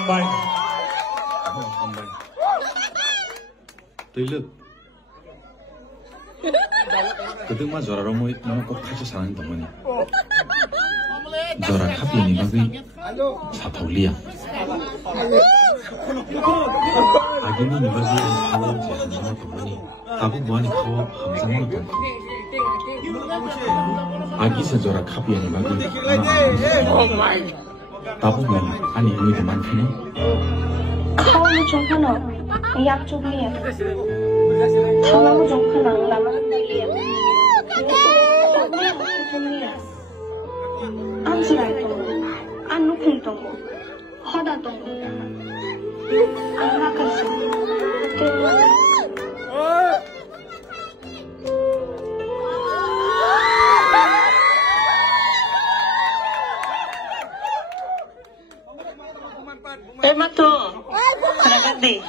Hambay. Hambay. Tôi lực. Ketika mah Zora Romoy mana kok kaca saran temen. Zora kapi ni bagi satu liang. Agini ni bagi kau jangan mana temen ni. Tapi bukan kau hamzah mana temen. Agi sejora kapi ni bagi. Oh my. Tapi bukan ani ini teman kini. Kau macam mana? Yak cuk ni. Kalau macam mana lama lagi ya. Anjurai tu, anu pun tu, hoda tu, anak kerja, tu. Emang tu, kenapa deh?